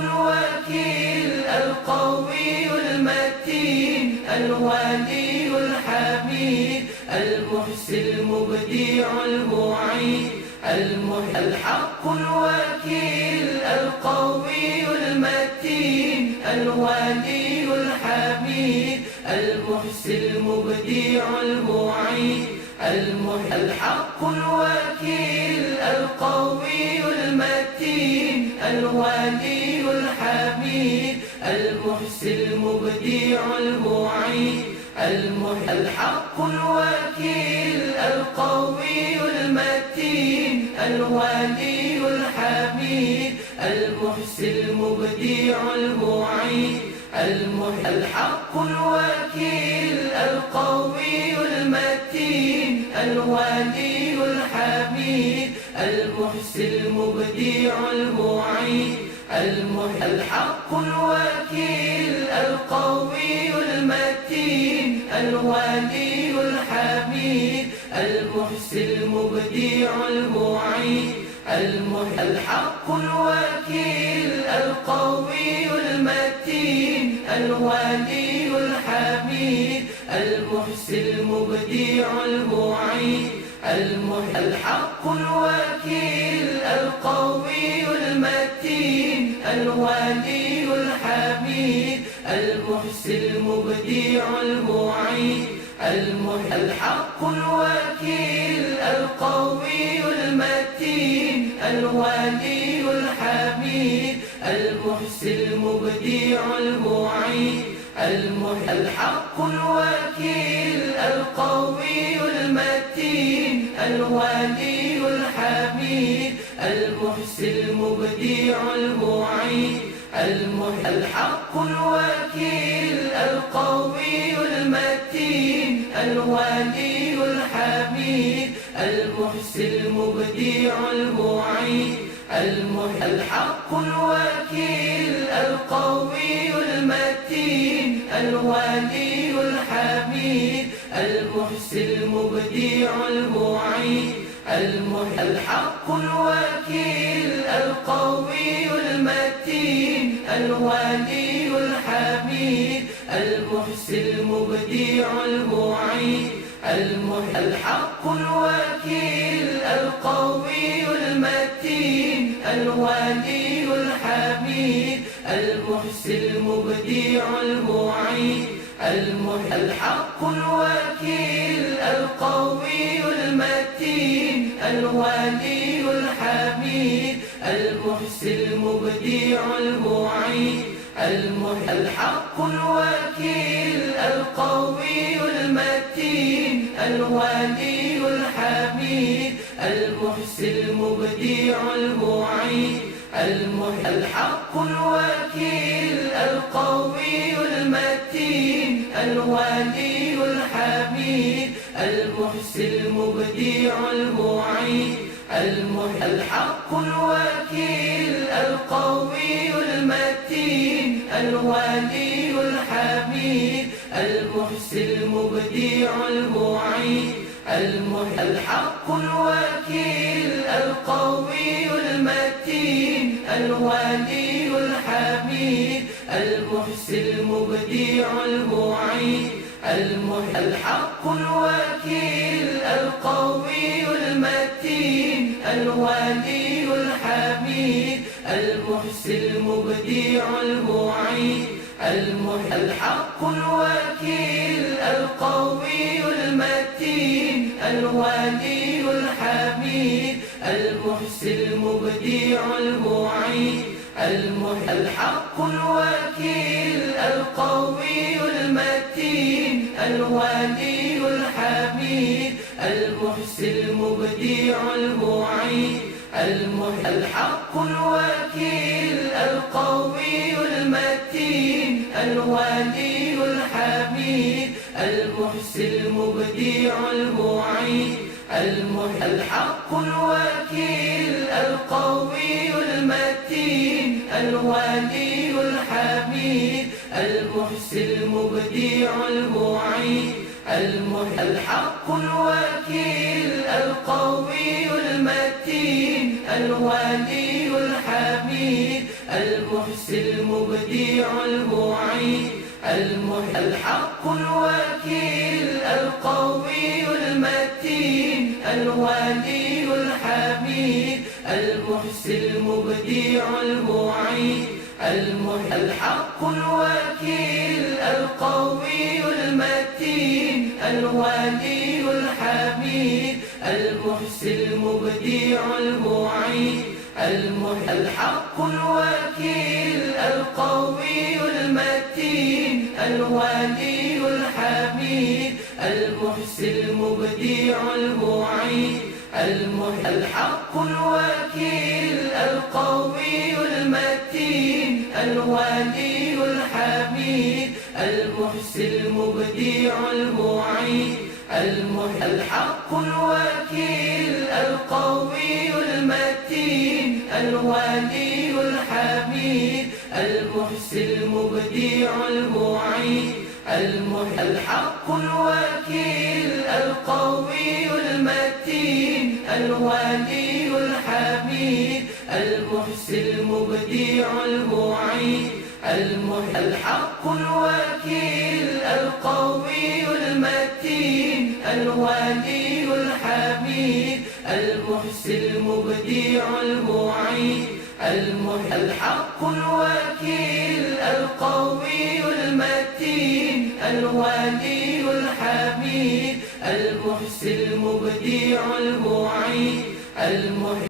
الوكيل القوي المتين الولي الحميد المحسي المبدع المعيد الحق الوكيل القوي المتين الولي الحميد المحسي المبدع المعيد الحق الوكيل القوي المتين الولي الحميد المحسي المبدع المعيد الحق الوكيل القوي المتين الولي الحميد المحسي المبدع المعيد الحق الوكيل القوي المتين الولي الحميد المحسي المبدع المعيد الحق الوكيل القوي المتين الولي الحميد المحسي المبدع المعيد الحق الوكيل القوي المتين الولي الحميد المحسي المبدع المعيد الحق الوكيل القوي المتين الولي الحميد المحسي المبدع المعيد الحق الوكيل القوي المتين الولي الحميد المحسي المبدع المعيد الحق الوكيل القوي المتين الولي الحميد المحسي المبدع المعيد الحق الوكيل القوي المتين الولي الحميد المحسي المبدع المعيد الحق الوكيل القوي المتين الولي الحميد المحسي المبدع المعيد الحق الوكيل القوي المتين الولي الحميد المحسي المبدع المعيد الحق الوكيل القوي المتين الولي الحميد المحسي المبدع المعيد الحق الوكيل القوي المتين الولي الحميد المحسي المبدع المعيد الحق الوكيل القوي المتين الولي الحميد المحسي المبدع المعيد الحق الوكيل القوي المتين الولي الحميد المحسي المبدع المعيد الحق الوكيل القوي المتين الولي الحميد المحسي المبدع المعيد الحق الوكيل القوي المتين الولي الحميد المحسي المبدع المعيد الحق الوكيل القوي المتين الولي الحميد المحسي المبدع المعيد الحق الوكيل القوي المتين الولي الحميد المحسي المبدع المعيد الحق الوكيل القوي المتين الولي الحميد المحسي المبدع المعيد الحق الوكيل القوي المتين الولي الحميد المحسي المبدع المعيد الحق الوكيل القوي المتين الولي الحميد المحسي المبدع المعيد الحق الوكيل القوي المتين الولي الحميد المحسي المبدع المعيد الحق الوكيل القوي المتين الولي الحميد المحسي المبدع المعيد الحق الوكيل القوي المتين الولي الحميد المحسي المبدع المعيد الحق الوكيل القوي المتين الولي الحميد المحسي المبدع المعيد الحق الوكيل القوي المتين الولي الحميد المحسي المبدع المعيد الحق الوكيل القوي المتين الولي الحميد المحسي المبدع المعيد الحق الوكيل القوي المتين الولي الحميد المحسي المبدع المعيد الحق الوكيل القوي المتين الولي الحميد المحسي المبدع المعيد الحق الوكيل القوي المتين الولي الحميد المحسي المبدع المعيد